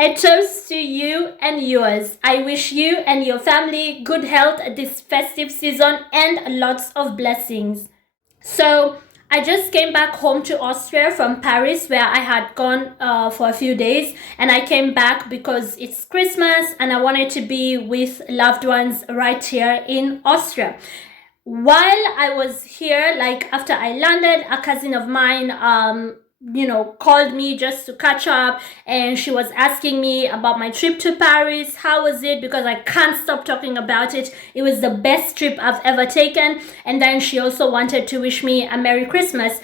A toast to you and yours. I wish you and your family good health this festive season and lots of blessings. So, I just came back home to Austria from Paris, where I had gone for a few days, and I came back because it's Christmas and I wanted to be with loved ones right here in Austria. While I was here, like after I landed, a cousin of mine called me just to catch up, and she was asking me about my trip to Paris. How was it? Because I can't stop talking about it. It was the best trip I've ever taken. And then she also wanted to wish me a Merry Christmas.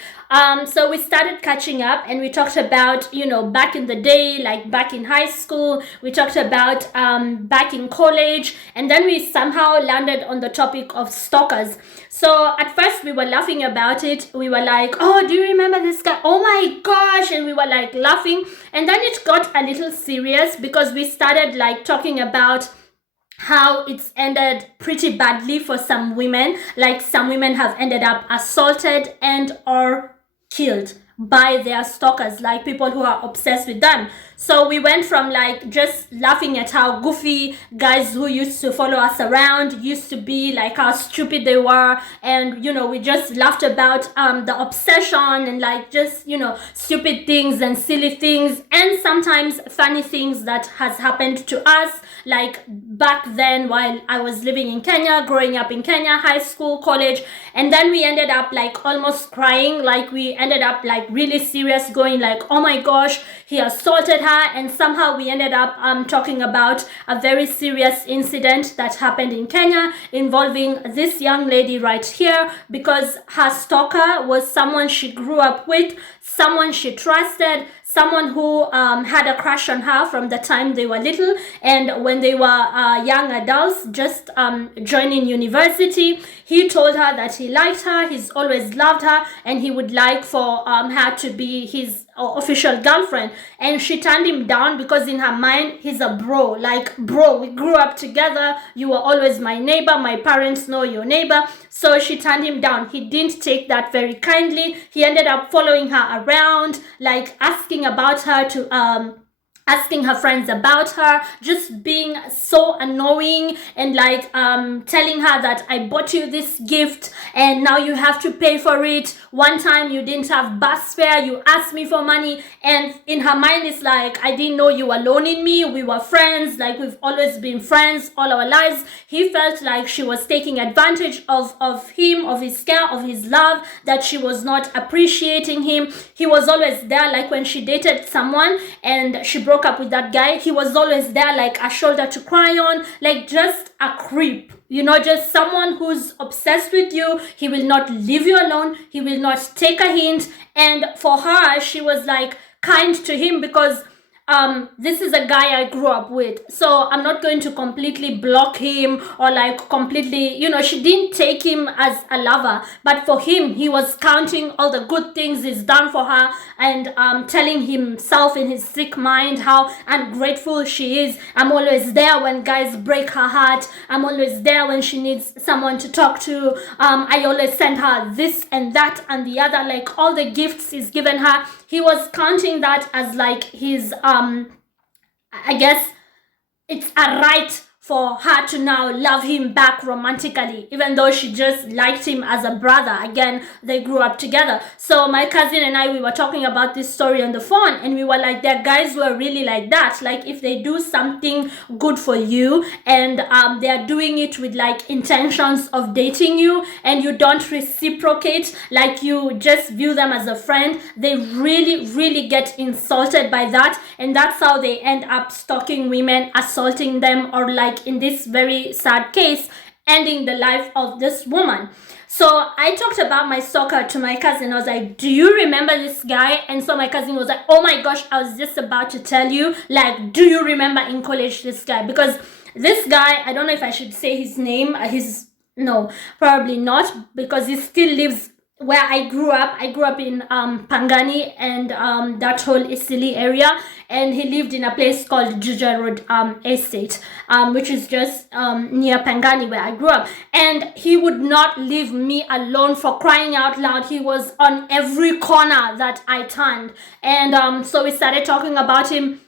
So we started catching up, and we talked about, back in the day, like back in high school. We talked about back in college, and then we somehow landed on the topic of stalkers. So at first we were laughing about it. We were like, oh, do you remember this guy? Oh my gosh. And we were like laughing. And then it got a little serious because we started like talking about how it's ended pretty badly for some women. Like some women have ended up assaulted and or killed by their stalkers, like people who are obsessed with them. So we went from like just laughing at how goofy guys who used to follow us around used to be, like how stupid they were, and we just laughed about the obsession and like just stupid things and silly things and sometimes funny things that has happened to us, like back then while I was living in Kenya, growing up in Kenya, high school, college. And then we ended up like almost crying, like we ended up like really serious, going like, oh my gosh, he assaulted her. And somehow we ended up talking about a very serious incident that happened in Kenya involving this young lady right here, because her stalker was someone she grew up with, someone she trusted, someone who had a crush on her from the time they were little, and when they were young adults, just joining university, he told her that he liked her, he's always loved her, and he would like for her to be his official girlfriend. And she turned him down because in her mind he's a bro, like, bro, we grew up together, you were always my neighbor, my parents know your neighbor. So she turned him down. He didn't take that very kindly. He ended up following her around, like asking about her to asking her friends about her, just being so annoying, and like telling her that I bought you this gift and now you have to pay for it. One time you didn't have bus fare, you asked me for money, and in her mind it's like, I didn't know you were loaning me, we were friends, like we've always been friends all our lives. He felt like she was taking advantage of him, of his care, of his love, that she was not appreciating him. He was always there, like when she dated someone and she broke up with that guy, he was always there, like a shoulder to cry on, like just a creep, just someone who's obsessed with you. He will not leave you alone, he will not take a hint. And for her, she was like kind to him because this is a guy I grew up with, so I'm not going to completely block him or like completely, she didn't take him as a lover, but for him, he was counting all the good things he's done for her and telling himself in his sick mind how ungrateful she is. I'm always there when guys break her heart, I'm always there when she needs someone to talk to, I always send her this and that and the other, like all the gifts he's given her. He was counting that as like his I guess it's a right for her to now love him back romantically, even though she just liked him as a brother. Again, they grew up together. So my cousin and I, we were talking about this story on the phone, and we were like, there are guys who are really like that. Like if they do something good for you and they are doing it with like intentions of dating you, and you don't reciprocate, like you just view them as a friend, they really, really get insulted by that. And that's how they end up stalking women, assaulting them, or like in this very sad case, ending the life of this woman. So I talked about my stalker to my cousin. I was like, do you remember this guy? And so my cousin was like, oh my gosh, I was just about to tell you, like, do you remember in college this guy? Because this guy, I don't know if I should say his name, no, probably not, because he still lives where I grew up. I grew up in Pangani and that whole Isili area, and he lived in a place called Juja Road Estate, which is just near Pangani where I grew up. And he would not leave me alone, for crying out loud. He was on every corner that I turned. And so we started talking about him.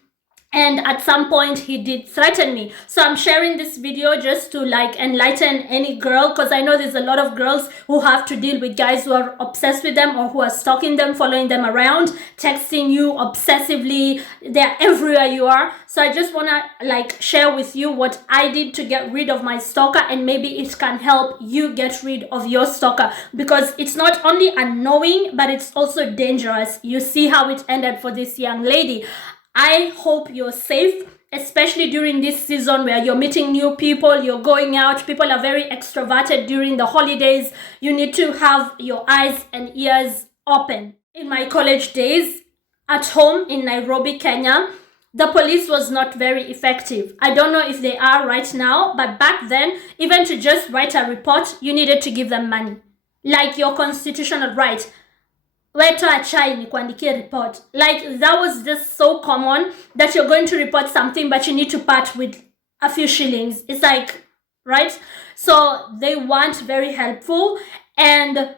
And at some point he did threaten me. So I'm sharing this video just to like enlighten any girl, because I know there's a lot of girls who have to deal with guys who are obsessed with them or who are stalking them, following them around, texting you obsessively. They're everywhere you are. So I just want to like share with you what I did to get rid of my stalker, and maybe it can help you get rid of your stalker, because it's not only annoying but it's also dangerous. You see how it ended for this young lady. I hope you're safe, especially during this season where you're meeting new people, you're going out. People are very extroverted during the holidays. You need to have your eyes and ears open. In my college days, at home in Nairobi, Kenya, the police was not very effective. I don't know if they are right now, but back then, even to just write a report, you needed to give them money. Like your constitutional right. Weta chai nikuandikie report. Like, that was just so common that you're going to report something but you need to part with a few shillings. It's like, right? So they weren't very helpful, and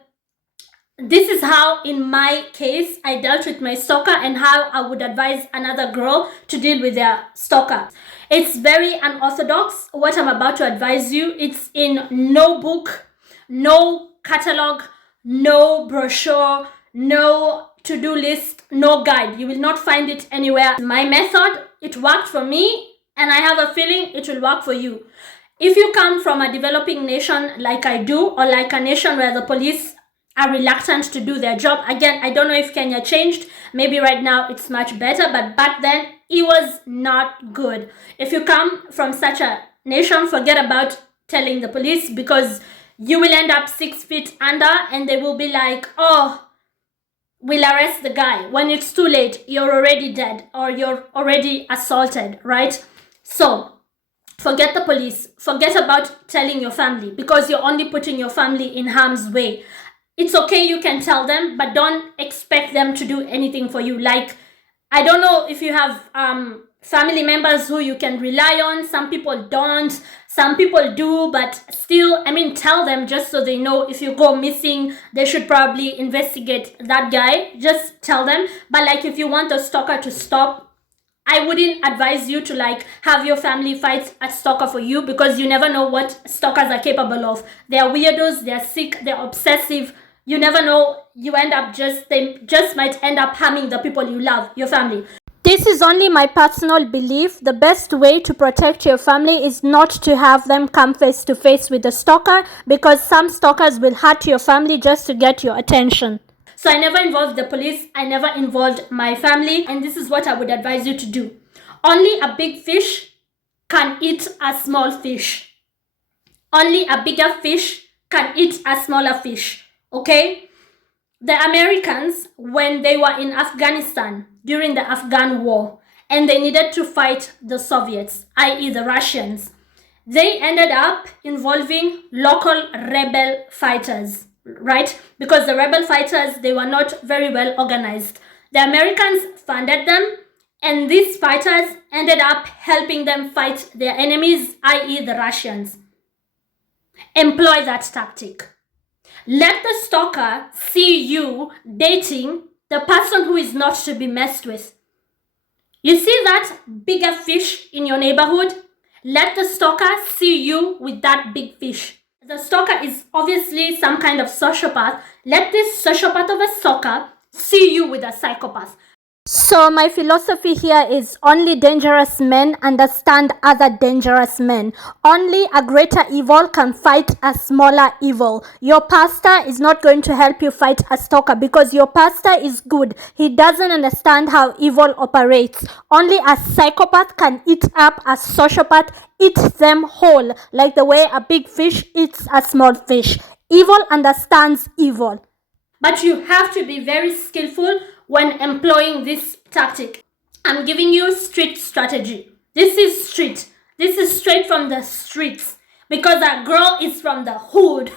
this is how, in my case, I dealt with my stalker and how I would advise another girl to deal with their stalker. It's very unorthodox, what I'm about to advise you. It's in no book, no catalog, no brochure, no to-do list, no guide. You will not find it anywhere. My method, it worked for me, and I have a feeling it will work for you. If you come from a developing nation like I do, or like a nation where the police are reluctant to do their job, again, I don't know if Kenya changed. Maybe right now it's much better, but back then it was not good. If you come from such a nation, forget about telling the police, because you will end up 6 feet under and they will be like, oh, we'll arrest the guy. When it's too late, you're already dead or you're already assaulted, right? So forget the police. Forget about telling your family, because you're only putting your family in harm's way. It's okay, you can tell them, but don't expect them to do anything for you. Like, I don't know if you have family members who you can rely on. Some people don't, some people do, but still, I mean, tell them just so they know if you go missing, they should probably investigate that guy. Just tell them. But like, if you want the stalker to stop, I wouldn't advise you to like have your family fight a stalker for you, because you never know what stalkers are capable of. They're weirdos, they're sick, they're obsessive. You never know. You end up they just might end up harming the people you love, your family. This is only my personal belief. The best way to protect your family is not to have them come face to face with the stalker, because some stalkers will hurt your family just to get your attention. So I never involved the police, I never involved my family, and this is what I would advise you to do. Only a big fish can eat a small fish. Only a bigger fish can eat a smaller fish, okay? The Americans, when they were in Afghanistan during the Afghan war, and they needed to fight the Soviets, i.e. the Russians, they ended up involving local rebel fighters, right? Because the rebel fighters, they were not very well organized. The Americans funded them, and these fighters ended up helping them fight their enemies, i.e. the Russians. Employ that tactic. Let the stalker see you dating the person who is not to be messed with. You see that bigger fish in your neighborhood? Let the stalker see you with that big fish. The stalker is obviously some kind of sociopath. Let this sociopath of a stalker see you with a psychopath. So my philosophy here is only dangerous men understand other dangerous men. Only a greater evil can fight a smaller evil. Your pastor is not going to help you fight a stalker, because your pastor is good. He doesn't understand how evil operates. Only a psychopath can eat up a sociopath, eat them whole, like the way a big fish eats a small fish. Evil understands evil. But you have to be very skillful when employing this tactic. I'm giving you street strategy. This is street. This is straight from the streets, because that girl is from the hood.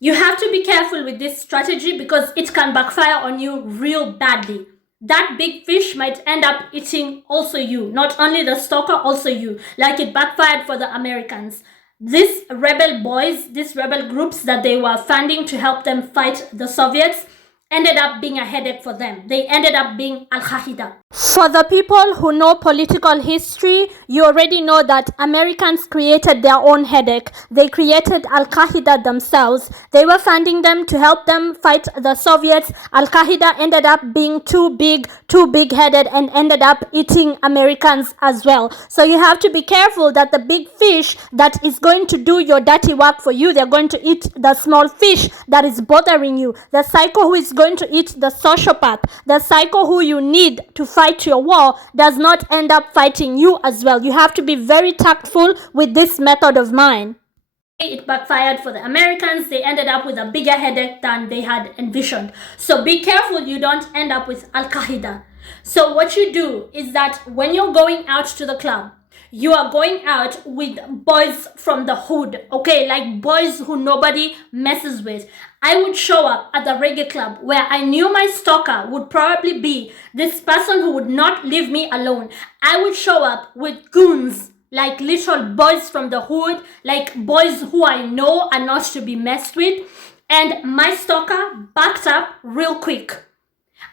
You have to be careful with this strategy, because it can backfire on you real badly. That big fish might end up eating also you. Not only the stalker, also you. Like it backfired for the Americans. These rebel boys, these rebel groups that they were funding to help them fight the Soviets, ended up being a headache for them. They ended up being Al-Qaeda. For the people who know political history, you already know that Americans created their own headache. They created Al Qaeda themselves. They were funding them to help them fight the Soviets. Al Qaeda ended up being too big headed, and ended up eating Americans as well. So you have to be careful that the big fish that is going to do your dirty work for you, they're going to eat the small fish that is bothering you. The psycho who is going to eat the sociopath, the psycho who you need to fight your war, does not end up fighting you as well. You have to be very tactful with this method of mine. It backfired for the Americans. They ended up with a bigger headache than they had envisioned. So be careful you don't end up with Al Qaeda. So what you do is that when you're going out to the club, you are going out with boys from the hood, okay? Like boys who nobody messes with. I would show up at the reggae club where I knew my stalker would probably be this person who would not leave me alone. I would show up with goons, like little boys from the hood, like boys who I know are not to be messed with. And my stalker backed up real quick.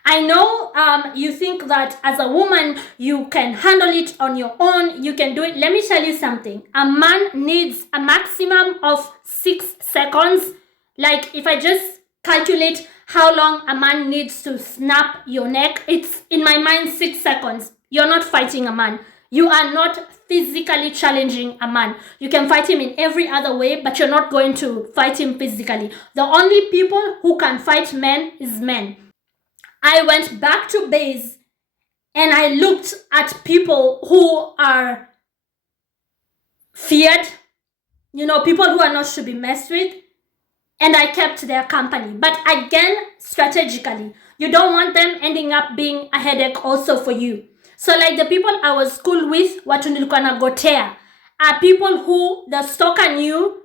I know you think that as a woman, you can handle it on your own. You can do it. Let me tell you something. A man needs a maximum of 6 seconds. Like if I just calculate how long a man needs to snap your neck, it's in my mind 6 seconds. You're not fighting a man. You are not physically challenging a man. You can fight him in every other way, but you're not going to fight him physically. The only people who can fight men is men. I went back to base and I looked at people who are feared, people who are not to be messed with, and I kept their company. But again, strategically, you don't want them ending up being a headache also for you. So like the people I was school with, watu nilikuwa nagotea, are people who the stalker knew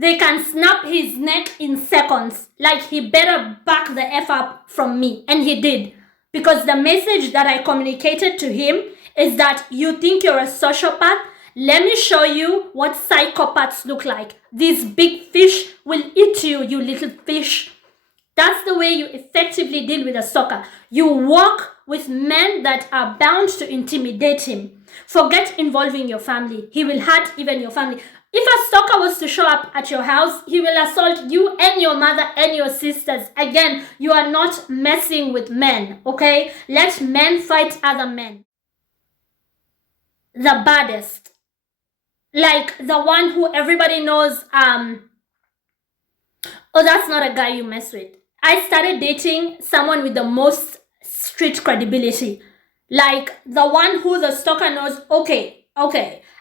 they can snap his neck in seconds. Like he better back the F up from me. And he did. Because the message that I communicated to him is that you think you're a sociopath. Let me show you what psychopaths look like. These big fish will eat you, you little fish. That's the way you effectively deal with a stalker. You walk with men that are bound to intimidate him. Forget involving your family. He will hurt even your family. If a stalker was to show up at your house, he will assault you and your mother and your sisters. Again, you are not messing with men, okay? Let men fight other men. The baddest. Like the one who everybody knows, oh, that's not a guy you mess with. I started dating someone with the most street credibility. Like the one who the stalker knows, okay,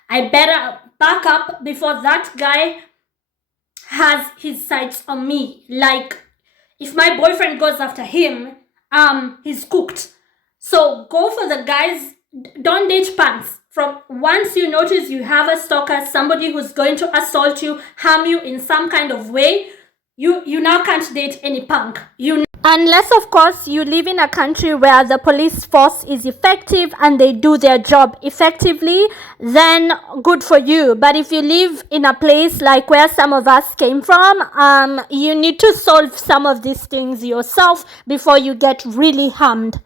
I better back up before that guy has his sights on me. Like if my boyfriend goes after him, he's cooked. So go for the guys. Don't date punks. From once you notice you have a stalker, somebody who's going to assault you, harm you in some kind of way, you now can't date any punk. Unless, of course, you live in a country where the police force is effective and they do their job effectively, then good for you. But if you live in a place like where some of us came from, you need to solve some of these things yourself before you get really harmed.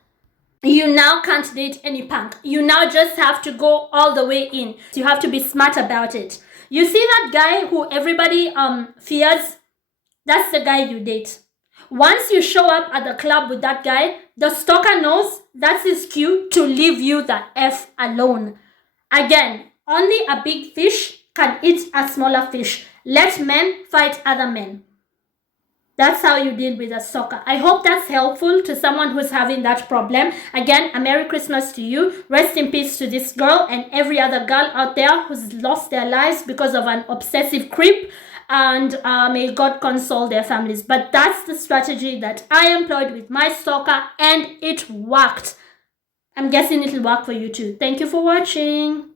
You now can't date any punk. You now just have to go all the way in. You have to be smart about it. You see that guy who everybody fears? That's the guy you date. Once you show up at the club with that guy, the stalker knows that's his cue to leave you the F alone. Again, only a big fish can eat a smaller fish. Let men fight other men. That's how you deal with a stalker. I hope that's helpful to someone who's having that problem. Again, a Merry Christmas to you. Rest in peace to this girl and every other girl out there who's lost their lives because of an obsessive creep. And may God console their families. But that's the strategy that I employed with my stalker, and it worked. I'm guessing it'll work for you too. Thank you for watching.